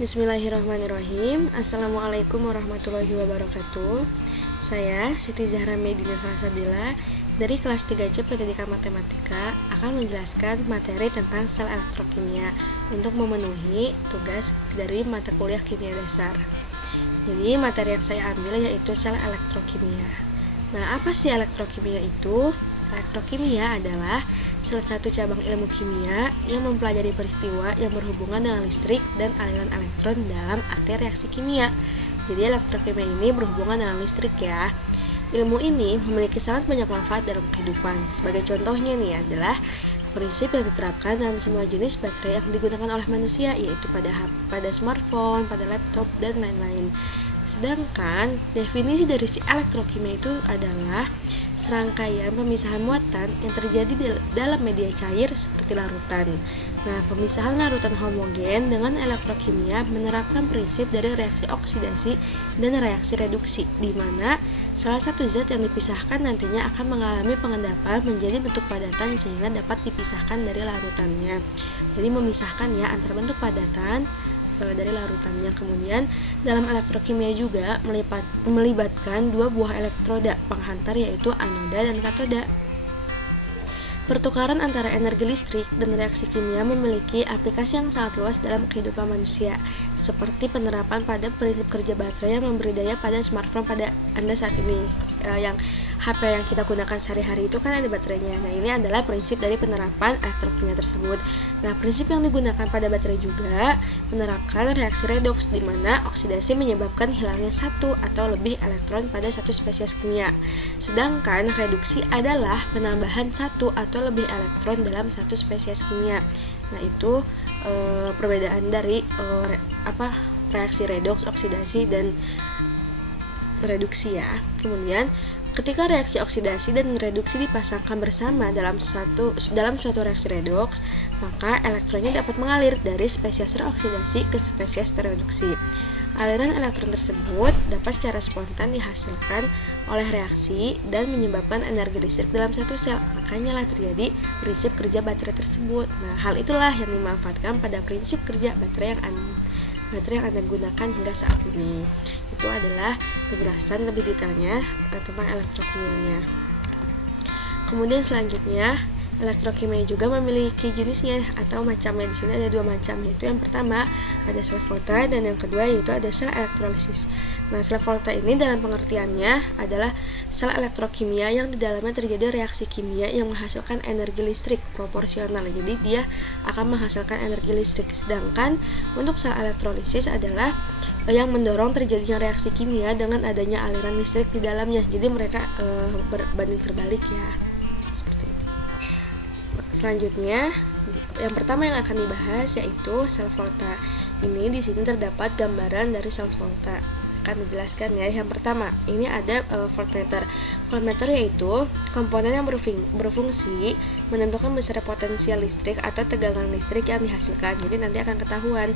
Bismillahirrahmanirrahim. Assalamualaikum warahmatullahi wabarakatuh. Saya Siti Zahra Medina Salsabila dari kelas 3C Pendidikan Matematika akan menjelaskan materi tentang sel elektrokimia untuk memenuhi tugas dari mata kuliah kimia dasar. Jadi materi yang saya ambil yaitu sel elektrokimia. Nah, apa sih elektrokimia itu? Elektrokimia adalah salah satu cabang ilmu kimia yang mempelajari peristiwa yang berhubungan dengan listrik dan aliran elektron dalam arti reaksi kimia. Jadi elektrokimia ini berhubungan dengan listrik ya. Ilmu ini memiliki sangat banyak manfaat dalam kehidupan. Sebagai contohnya nih adalah prinsip yang diterapkan dalam semua jenis baterai yang digunakan oleh manusia, yaitu pada smartphone, pada laptop, dan lain-lain. Sedangkan definisi dari si elektrokimia itu adalah serangkaian pemisahan muatan yang terjadi dalam media cair seperti larutan. Nah, pemisahan larutan homogen dengan elektrokimia menerapkan prinsip dari reaksi oksidasi dan reaksi reduksi, di mana salah satu zat yang dipisahkan nantinya akan mengalami pengendapan menjadi bentuk padatan sehingga dapat dipisahkan dari larutannya. Jadi memisahkan ya antara bentuk padatan dari larutannya. Kemudian dalam elektrokimia juga melibatkan dua buah elektroda penghantar, yaitu anoda dan katoda. Pertukaran antara energi listrik dan reaksi kimia memiliki aplikasi yang sangat luas dalam kehidupan manusia, seperti penerapan pada prinsip kerja baterai yang memberi daya pada smartphone pada Anda saat ini. Yang HP yang kita gunakan sehari-hari itu kan ada baterainya. Nah, ini adalah prinsip dari penerapan elektrokimia tersebut. Nah, prinsip yang digunakan pada baterai juga menerapkan reaksi redoks, di mana oksidasi menyebabkan hilangnya satu atau lebih elektron pada satu spesies kimia. Sedangkan reduksi adalah penambahan satu atau lebih elektron dalam satu spesies kimia. Nah, itu perbedaan dari reaksi redoks, oksidasi, dan reduksi ya. Kemudian ketika reaksi oksidasi dan reduksi dipasangkan bersama dalam suatu reaksi redoks, maka elektronnya dapat mengalir dari spesies teroksidasi ke spesies terreduksi. Aliran elektron tersebut dapat secara spontan dihasilkan oleh reaksi dan menyebabkan energi listrik dalam satu sel. Makanya lah terjadi prinsip kerja baterai tersebut. Nah, hal itulah yang dimanfaatkan pada prinsip kerja baterai yang Anda gunakan hingga saat ini. Itu adalah penjelasan lebih detailnya tentang elektrokimianya. Kemudian selanjutnya, elektrokimia juga memiliki jenisnya atau macamnya. Di sini ada dua macam, yaitu yang pertama ada sel volta dan yang kedua yaitu ada sel elektrolisis. Nah, sel volta ini dalam pengertiannya adalah sel elektrokimia yang di dalamnya terjadi reaksi kimia yang menghasilkan energi listrik proporsional. Jadi dia akan menghasilkan energi listrik. Sedangkan untuk sel elektrolisis adalah yang mendorong terjadinya reaksi kimia dengan adanya aliran listrik di dalamnya. Jadi mereka berbanding terbalik ya. Seperti itu. Selanjutnya, yang pertama yang akan dibahas yaitu sel volta. Ini di sini terdapat gambaran dari sel volta. Akan dijelaskan ya. Yang pertama, ini ada voltmeter. Voltmeter yaitu komponen yang berfungsi menentukan besar potensial listrik atau tegangan listrik yang dihasilkan. Jadi nanti akan ketahuan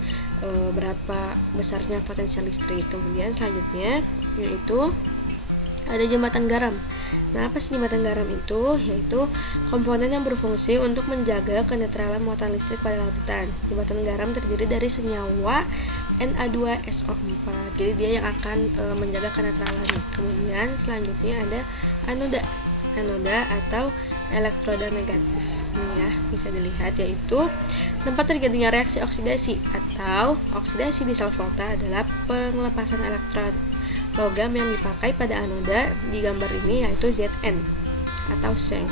berapa besarnya potensial listrik. Kemudian selanjutnya yaitu ada jembatan garam. Nah, apa sih jembatan garam itu? Yaitu komponen yang berfungsi untuk menjaga kenetralan muatan listrik pada larutan. Jembatan garam terdiri dari senyawa Na2SO4. Jadi dia yang akan menjaga kenetralan. Kemudian selanjutnya ada anoda. Anoda atau elektroda negatif. Ini ya, bisa dilihat yaitu tempat terjadinya reaksi oksidasi atau oksidasi di sel volta adalah pelepasan elektron. Logam yang dipakai pada anoda di gambar ini yaitu Zn atau Seng.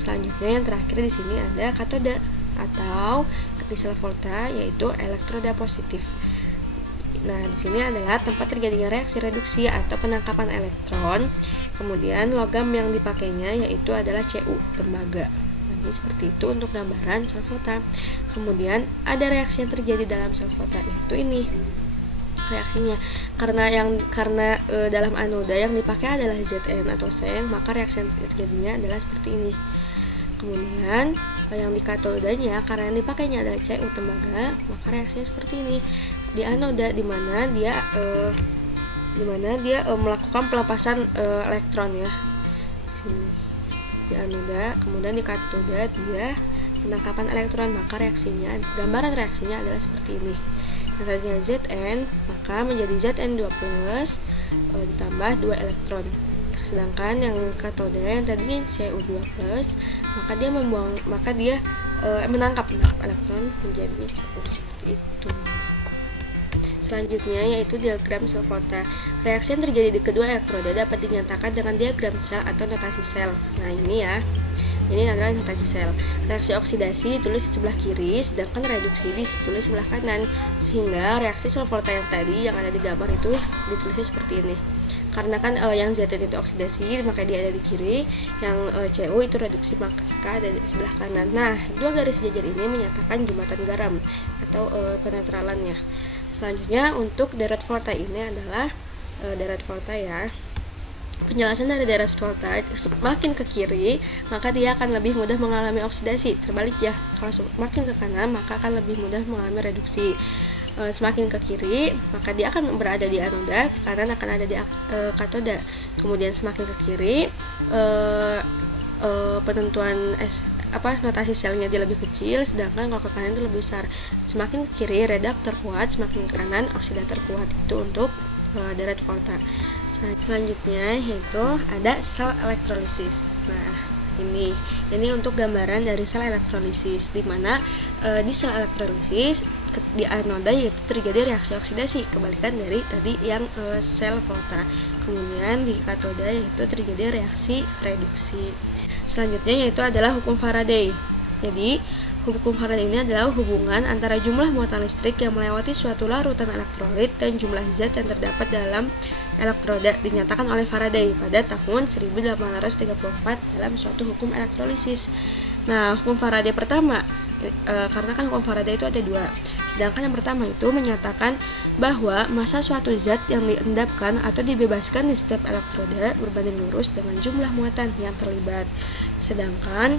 Selanjutnya yang terakhir di sini ada katoda atau di sel volta yaitu elektroda positif. Nah, di sini adalah tempat terjadinya reaksi reduksi atau penangkapan elektron. Kemudian logam yang dipakainya yaitu adalah Cu, tembaga. Nah, ini seperti itu untuk gambaran sel volta. Kemudian ada reaksi yang terjadi dalam sel volta yaitu ini reaksinya. Karena dalam anoda yang dipakai adalah Zn atau Seng, maka reaksi yang terjadinya adalah seperti ini. Kemudian yang di katodanya, karena yang dipakainya adalah Cu, tembaga, maka reaksinya seperti ini. Di anoda di mana dia melakukan pelepasan elektron ya. Sini. Di anoda, kemudian di katoda dia penangkapan elektron, maka gambaran reaksinya adalah seperti ini. yang tadinya Zn, maka menjadi Zn2+, ditambah 2 elektron. Sedangkan yang katode yang tadinya Cu2+, maka dia menangkap elektron menjadi Cu seperti itu. Selanjutnya yaitu diagram sel volta. Reaksi yang terjadi di kedua elektroda dapat dinyatakan dengan diagram sel atau notasi sel. Nah, ini adalah notasi sel. Reaksi oksidasi ditulis di sebelah kiri, sedangkan reduksi ditulis sebelah kanan. Sehingga reaksi sel volta yang tadi yang ada di gambar itu ditulisnya seperti ini. Karena kan yang Zn itu oksidasi, maka dia ada di kiri, yang Cu itu reduksi, maka ada di sebelah kanan. Nah, dua garis sejajar ini menyatakan jembatan garam atau penetralannya. Selanjutnya untuk deret volta ini adalah deret volta ya. Penjelasan dari deret volta, semakin ke kiri maka dia akan lebih mudah mengalami oksidasi. Terbaliknya, kalau semakin ke kanan maka akan lebih mudah mengalami reduksi. Semakin ke kiri maka dia akan berada di anoda, ke kanan akan ada di katoda. Kemudian semakin ke kiri penentuan notasi selnya dia lebih kecil, sedangkan kalau ke kanan itu lebih besar. Semakin ke kiri redak terkuat, semakin ke kanan oksida terkuat. Itu untuk deret volta. Selanjutnya yaitu ada sel elektrolisis. Nah, ini untuk gambaran dari sel elektrolisis, di mana di sel elektrolisis di anoda yaitu terjadi reaksi oksidasi, kebalikan dari tadi yang sel volta. Kemudian di katoda yaitu terjadi reaksi reduksi. Selanjutnya yaitu adalah hukum Faraday. Jadi hukum Faraday ini adalah hubungan antara jumlah muatan listrik yang melewati suatu larutan elektrolit dan jumlah zat yang terdapat dalam elektroda, dinyatakan oleh Faraday pada tahun 1834 dalam suatu hukum elektrolisis. Nah, hukum Faraday pertama, karena kan hukum Faraday itu ada dua. Sedangkan yang pertama itu menyatakan bahwa massa suatu zat yang diendapkan atau dibebaskan di setiap elektroda berbanding lurus dengan jumlah muatan yang terlibat. Sedangkan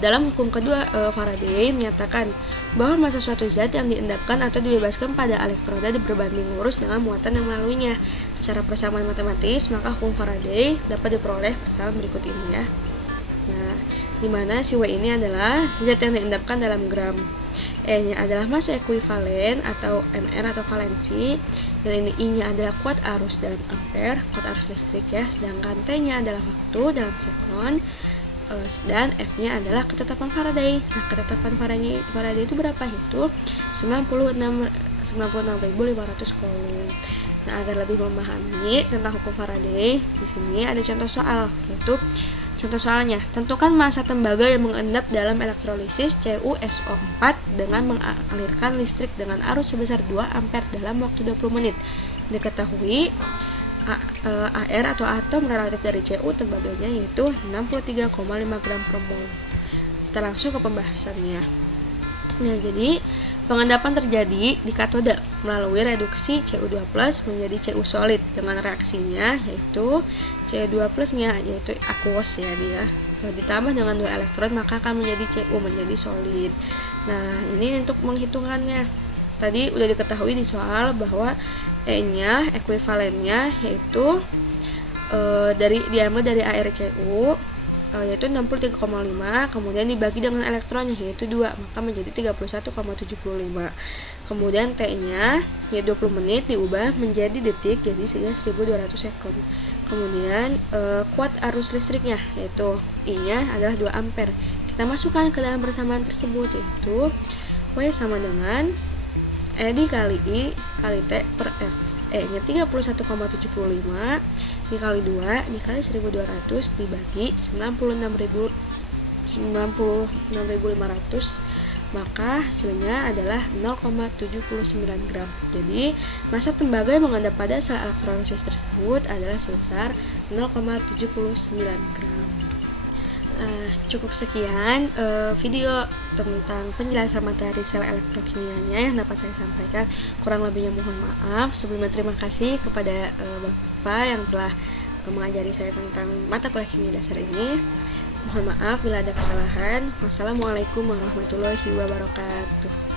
dalam hukum kedua, Faraday menyatakan bahwa massa suatu zat yang diendapkan atau dibebaskan pada elektroda berbanding lurus dengan muatan yang melaluinya. Secara persamaan matematis, maka hukum Faraday dapat diperoleh persamaan berikut ini ya. Nah, di mana si W ini adalah zat yang diendapkan dalam gram, E-nya adalah massa ekuivalen atau MR atau valensi, dan ini I-nya adalah kuat arus dalam ampere, kuat arus listrik ya, sedangkan T-nya adalah waktu dalam sekon, dan F-nya adalah ketetapan Faraday. Nah, ketetapan Faraday itu berapa? Itu 96.500 coulomb. Nah, agar lebih memahami tentang hukum Faraday, di sini ada contoh soal, yaitu contoh soalnya, tentukan massa tembaga yang mengendap dalam elektrolisis CuSO4 dengan mengalirkan listrik dengan arus sebesar 2 ampere dalam waktu 20 menit. Diketahui AR atau atom relatif dari Cu tembaganya yaitu 63,5 gram per mol. Kita langsung ke pembahasannya. Nah, jadi pengendapan terjadi di katoda melalui reduksi Cu2+ menjadi Cu solid dengan reaksinya yaitu Cu2+-nya yaitu aqueous ya dia. Ditambah dengan 2 elektron maka akan menjadi Cu menjadi solid. Nah, ini untuk menghitungannya. Tadi udah diketahui di soal bahwa E-nya ekuivalennya yaitu diambil dari ArCu yaitu 63,5, kemudian dibagi dengan elektronnya yaitu 2, maka menjadi 31,75. Kemudian T-nya yaitu 20 menit diubah menjadi detik, jadi 1200 sekon. Kemudian kuat arus listriknya yaitu I-nya adalah 2 ampere. Kita masukkan ke dalam persamaan tersebut yaitu W sama dengan E dikali I kali T per F. E-nya 31,75 dikali 2 dikali 1200 dibagi 96.500, maka hasilnya adalah 0,79 gram. Jadi massa tembaga yang mengendap pada sel elektrolisis tersebut adalah sebesar 0,79 gram. Cukup sekian video tentang penjelasan materi sel elektrokimianya yang dapat saya sampaikan. Kurang lebihnya mohon maaf. Sebelumnya terima kasih kepada Bapak yang telah mengajari saya tentang mata kuliah kimia dasar ini. Mohon maaf bila ada kesalahan. Wassalamualaikum warahmatullahi wabarakatuh.